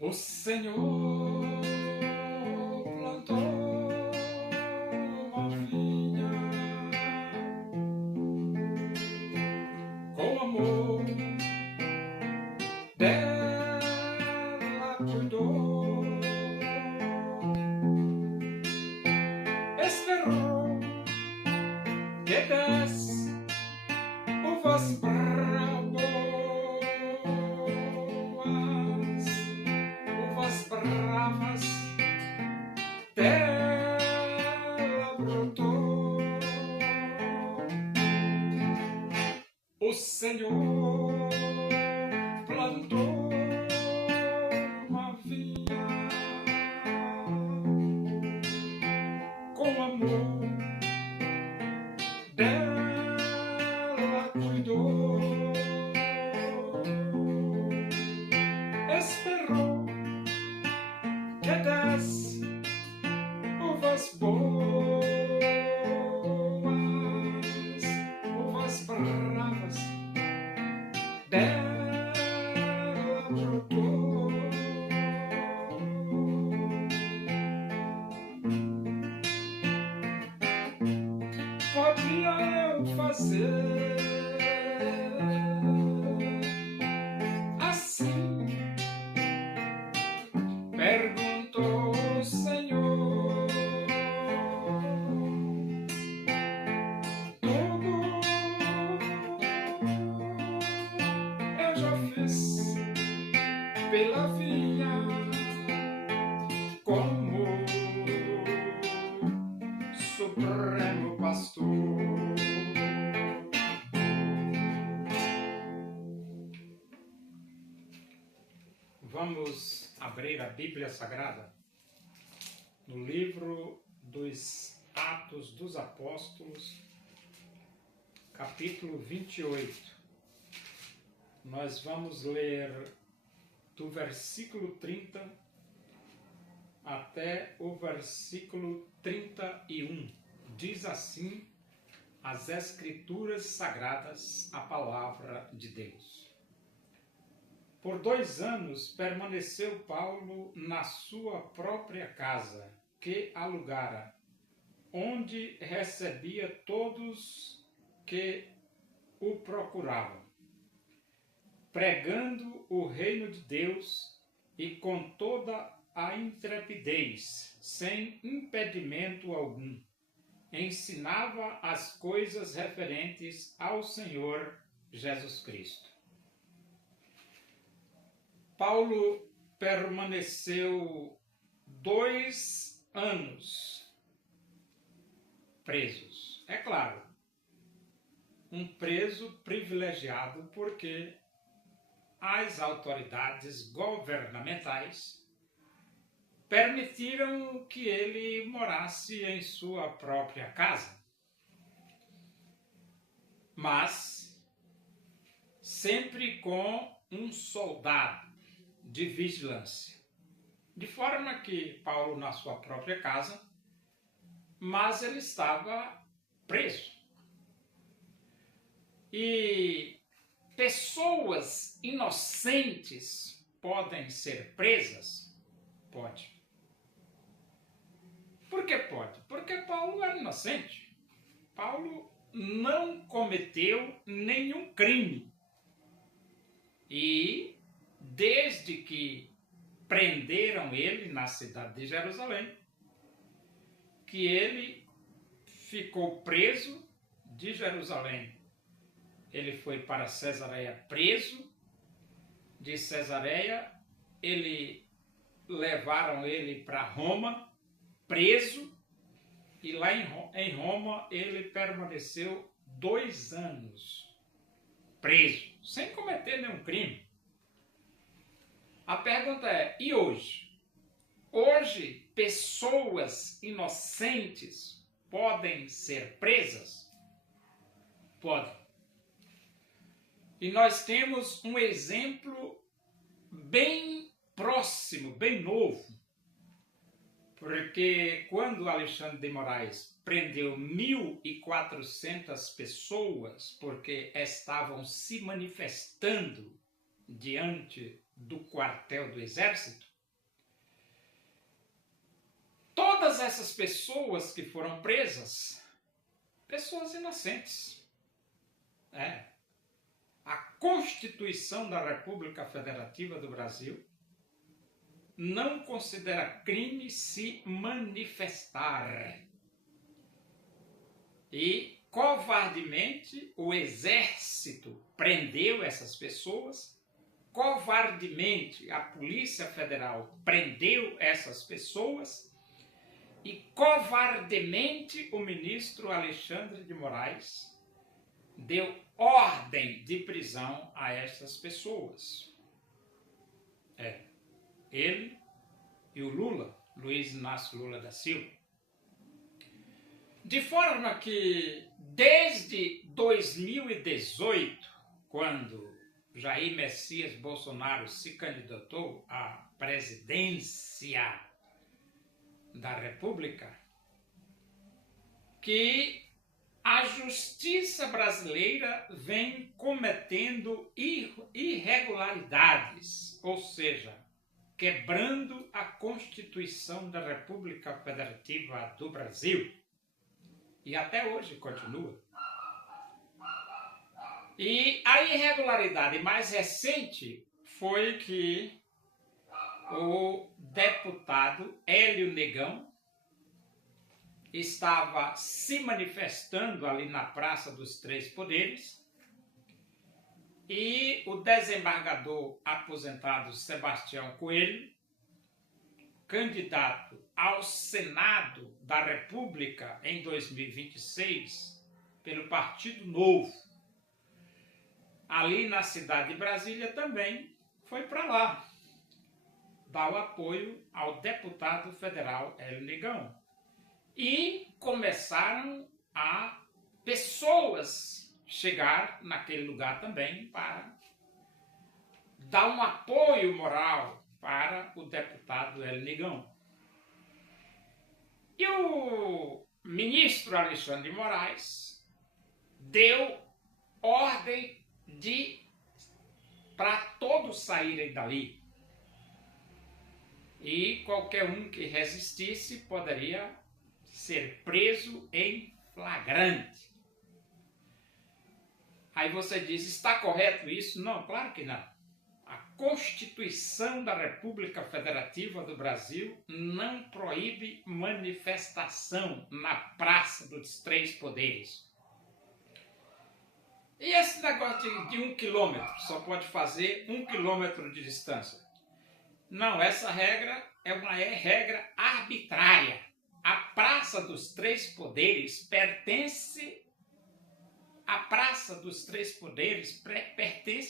O Senhor plantou uma vinha com amor, dela cuidou, esperou que desse uvas bravas, dela brotou. O Senhor plantou uma vinha com amor, dela cuidou, esperou que desse uvas boas, uvas bravas, dela brotou. Podia eu fazer assim? Perguntou o Senhor. Tudo eu já fiz pela vinha, como Supremo Pastor. Vamos abrir a Bíblia Sagrada no livro dos Atos dos Apóstolos, capítulo 28. Nós vamos ler do versículo 30 até o versículo 31. Diz assim as Escrituras Sagradas, a Palavra de Deus. Por 2 anos permaneceu Paulo na sua própria casa, que alugara, onde recebia todos que o procuravam, pregando o reino de Deus e com toda a intrepidez, sem impedimento algum, ensinava as coisas referentes ao Senhor Jesus Cristo. Paulo permaneceu 2 anos presos. É claro, um preso privilegiado, porque as autoridades governamentais permitiram que ele morasse em sua própria casa. Mas sempre com um soldado de vigilância. De forma que Paulo na sua própria casa, mas ele estava preso. E pessoas inocentes podem ser presas? Pode. Por que pode? Porque Paulo era inocente. Paulo não cometeu nenhum crime. E desde que prenderam ele na cidade de Jerusalém, que ele ficou preso de Jerusalém. Ele foi para Cesareia preso, de Cesareia levaram ele para Roma preso, e lá em Roma ele permaneceu 2 anos preso, sem cometer nenhum crime. A pergunta é, e hoje? Hoje, pessoas inocentes podem ser presas? Podem. E nós temos um exemplo bem próximo, bem novo, porque quando Alexandre de Moraes prendeu 1.400 pessoas porque estavam se manifestando diante do quartel do Exército, todas essas pessoas que foram presas, pessoas inocentes. A Constituição da República Federativa do Brasil não considera crime se manifestar. E, covardemente, o Exército prendeu essas pessoas, covardemente a Polícia Federal prendeu essas pessoas e, covardemente, o ministro Alexandre de Moraes deu ordem de prisão a essas pessoas. Ele e o Lula, Luiz Inácio Lula da Silva. De forma que, desde 2018, quando Jair Messias Bolsonaro se candidatou à presidência da República, que a justiça brasileira vem cometendo irregularidades, ou seja, quebrando a Constituição da República Federativa do Brasil. E até hoje continua. E a irregularidade mais recente foi que o deputado Hélio Negão estava se manifestando ali na Praça dos Três Poderes e o desembargador aposentado Sebastião Coelho, candidato ao Senado da República em 2026 pelo Partido Novo, ali na cidade de Brasília também foi para lá dar o apoio ao deputado federal Hélio Negão. E começaram a pessoas chegar naquele lugar também para dar um apoio moral para o deputado Hélio Negão. E o ministro Alexandre de Moraes deu ordem para todos saírem dali. E qualquer um que resistisse poderia ser preso em flagrante. Aí você diz, está correto isso? Não, claro que não. A Constituição da República Federativa do Brasil não proíbe manifestação na Praça dos Três Poderes. E esse negócio de 1 quilômetro, só pode fazer 1 quilômetro de distância. Não, essa regra é uma regra arbitrária. A Praça dos Três Poderes pertence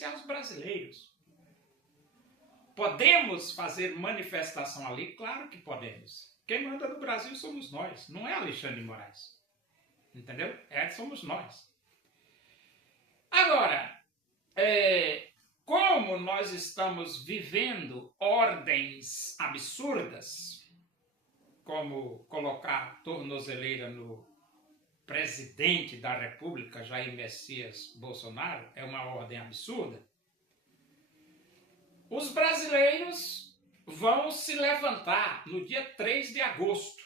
aos brasileiros. Podemos fazer manifestação ali? Claro que podemos. Quem manda no Brasil somos nós, não é Alexandre de Moraes. Entendeu? Somos nós. Agora, como nós estamos vivendo ordens absurdas, como colocar tornozeleira no presidente da República, Jair Messias Bolsonaro, é uma ordem absurda, os brasileiros vão se levantar no dia 3 de agosto.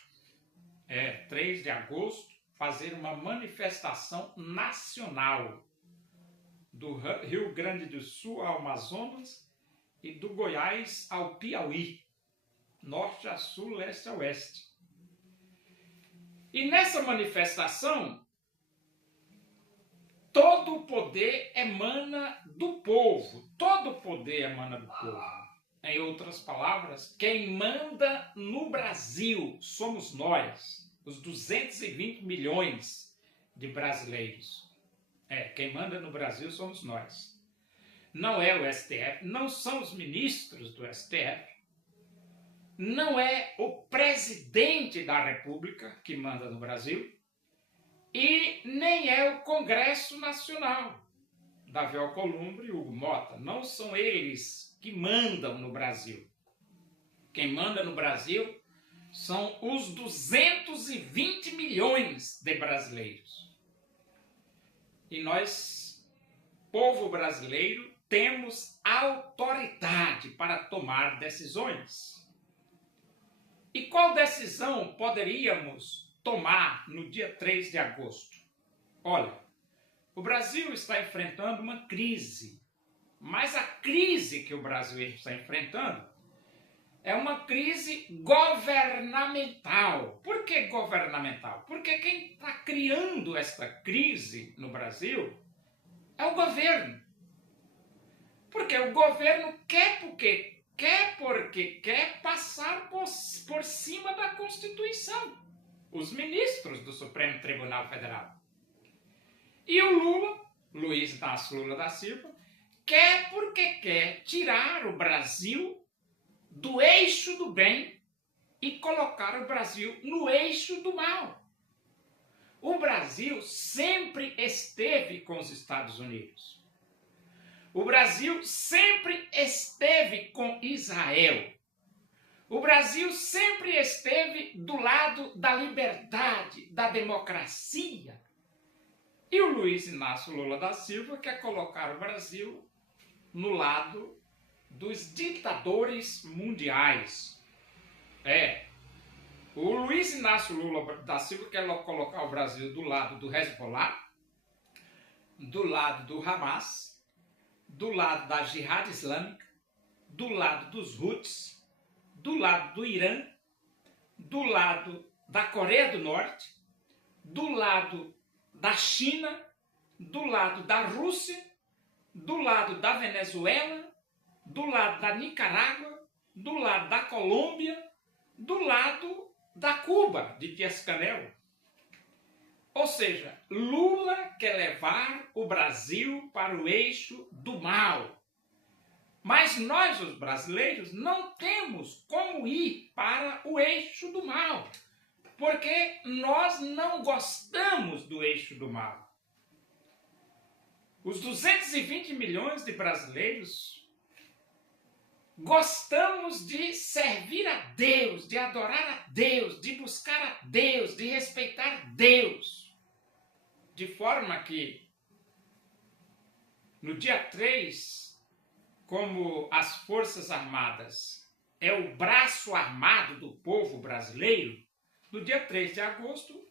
3 de agosto, fazer uma manifestação nacional do Rio Grande do Sul ao Amazonas e do Goiás ao Piauí, norte a sul, leste a oeste. E nessa manifestação, todo o poder emana do povo. Todo o poder emana do povo. Em outras palavras, quem manda no Brasil somos nós, os 220 milhões de brasileiros. Quem manda no Brasil somos nós. Não é o STF, não são os ministros do STF, não é o presidente da República que manda no Brasil e nem é o Congresso Nacional, Davi Alcolumbre e Hugo Mota. Não são eles que mandam no Brasil. Quem manda no Brasil são os 220 milhões de brasileiros. E nós, povo brasileiro, temos autoridade para tomar decisões. E qual decisão poderíamos tomar no dia 3 de agosto? Olha, o Brasil está enfrentando uma crise, mas a crise que o Brasil está enfrentando é uma crise governamental. Por que governamental? Porque quem está criando esta crise no Brasil é o governo. Porque o governo quer porque quer passar por cima da Constituição. Os ministros do Supremo Tribunal Federal. E o Lula, Luiz Inácio Lula da Silva, quer porque quer tirar o Brasil do eixo do bem e colocar o Brasil no eixo do mal. O Brasil sempre esteve com os Estados Unidos. O Brasil sempre esteve com Israel. O Brasil sempre esteve do lado da liberdade, da democracia. E o Luiz Inácio Lula da Silva quer colocar o Brasil no lado dos ditadores mundiais. O Luiz Inácio Lula da Silva quer colocar o Brasil do lado do Hezbollah, do lado do Hamas, do lado da Jihad Islâmica, do lado dos Houthis, do lado do Irã, do lado da Coreia do Norte, do lado da China, do lado da Rússia, do lado da Venezuela, do lado da Nicarágua, do lado da Colômbia, do lado da Cuba, de Dias-Canel. Ou seja, Lula quer levar o Brasil para o eixo do mal. Mas nós, os brasileiros, não temos como ir para o eixo do mal, porque nós não gostamos do eixo do mal. Os 220 milhões de brasileiros gostamos de servir a Deus, de adorar a Deus, de buscar a Deus, de respeitar Deus. De forma que, no dia 3, como as Forças Armadas é o braço armado do povo brasileiro, no dia 3 de agosto,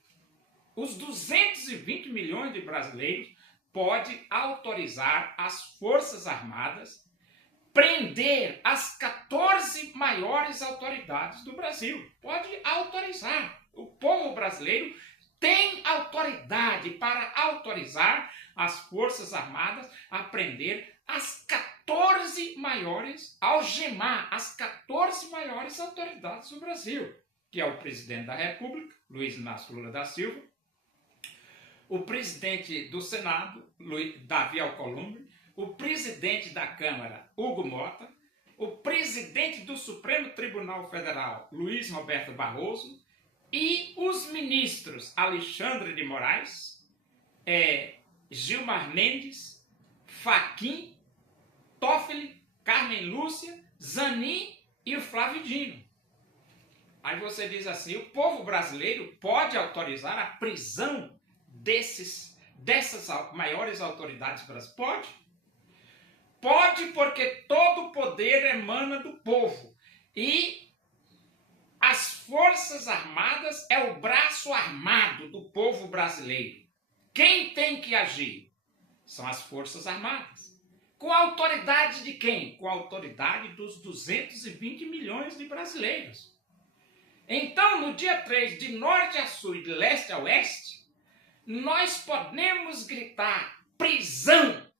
os 220 milhões de brasileiros podem autorizar as Forças Armadas prender as 14 maiores autoridades do Brasil. Pode autorizar. O povo brasileiro tem autoridade para autorizar as Forças Armadas a prender as 14 maiores, algemar as 14 maiores autoridades do Brasil, que é o presidente da República, Luiz Inácio Lula da Silva, o presidente do Senado, Davi Alcolumbre, o presidente da Câmara, Hugo Mota, o presidente do Supremo Tribunal Federal, Luiz Roberto Barroso, e os ministros Alexandre de Moraes, Gilmar Mendes, Fachin, Toffoli, Carmen Lúcia, Zanin e o Flávio Dino. Aí você diz assim, o povo brasileiro pode autorizar a prisão dessas maiores autoridades brasileiras? Pode. Pode, porque todo o poder emana do povo. E as Forças Armadas é o braço armado do povo brasileiro. Quem tem que agir? São as Forças Armadas. Com a autoridade de quem? Com a autoridade dos 220 milhões de brasileiros. Então, no dia 3, de norte a sul e de leste a oeste, nós podemos gritar prisão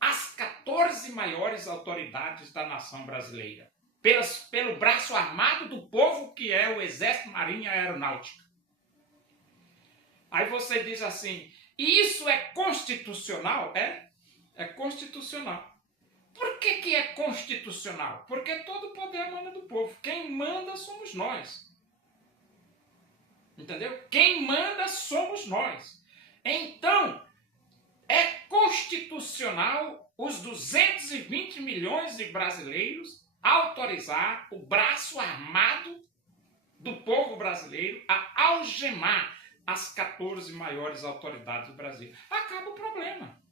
às 14 maiores autoridades da nação brasileira, pelo braço armado do povo que é o Exército, Marinha e Aeronáutica. Aí você diz assim, isso é constitucional? É constitucional. Por que é constitucional? Porque todo o poder emana do povo. Quem manda somos nós. Entendeu? Quem manda somos nós. Então, é constitucional os 220 milhões de brasileiros autorizar o braço armado do povo brasileiro a algemar as 14 maiores autoridades do Brasil. Acaba o problema.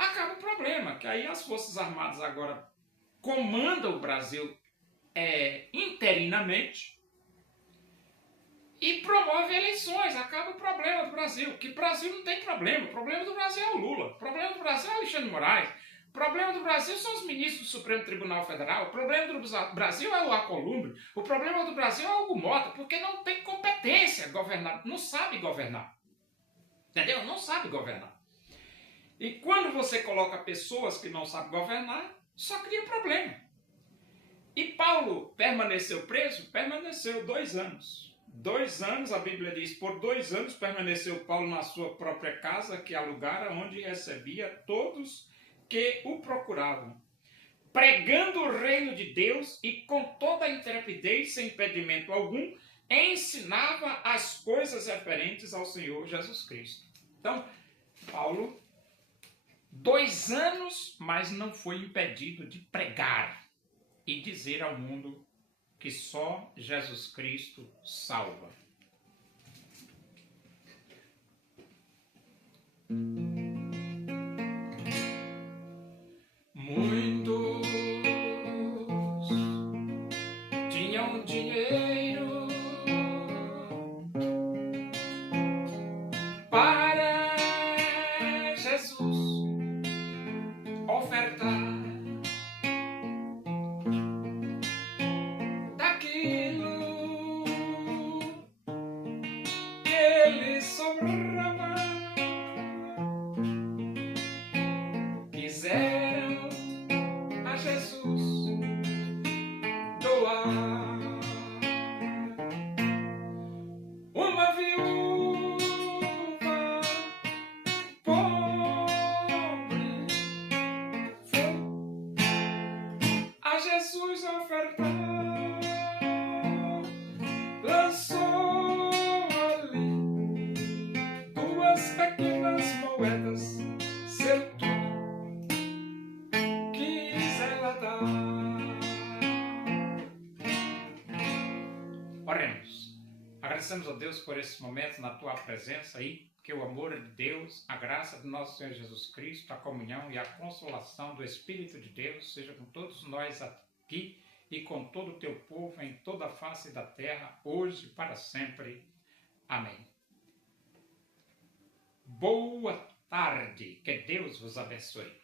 acaba o problema, que aí as Forças Armadas agora comandam o Brasil interinamente e promove eleições, acaba o problema do Brasil, que o Brasil não tem problema, o problema do Brasil é o Lula, o problema do Brasil é o Alexandre de Moraes, o problema do Brasil são os ministros do Supremo Tribunal Federal, o problema do Brasil é o Alcolumbre, o problema do Brasil é o Hugo Mota, porque não tem competência governar, não sabe governar, entendeu? Não sabe governar. E quando você coloca pessoas que não sabem governar, só cria problema. E Paulo permaneceu preso? Permaneceu 2 anos. 2 anos, a Bíblia diz, por 2 anos permaneceu Paulo na sua própria casa, que alugara, onde recebia todos que o procuravam, pregando o reino de Deus e com toda a intrepidez, sem impedimento algum, ensinava as coisas referentes ao Senhor Jesus Cristo. Então, Paulo, 2 anos, mas não foi impedido de pregar e dizer ao mundo que só Jesus Cristo salva. Muitos tinham dinheiro para Jesus ofertar. Quiseram a Jesus doar. Uma viúva pobre foi a Jesus ofertar. Lançou ali 2 pequenas moedas, seu tudo quis ela dar. Oremos. Agradecemos a Deus por esse momento na tua presença aí, que o amor de Deus, a graça do nosso Senhor Jesus Cristo, a comunhão e a consolação do Espírito de Deus seja com todos nós aqui e com todo o teu povo em toda a face da terra, hoje e para sempre. Amém. Boa tarde, que Deus vos abençoe.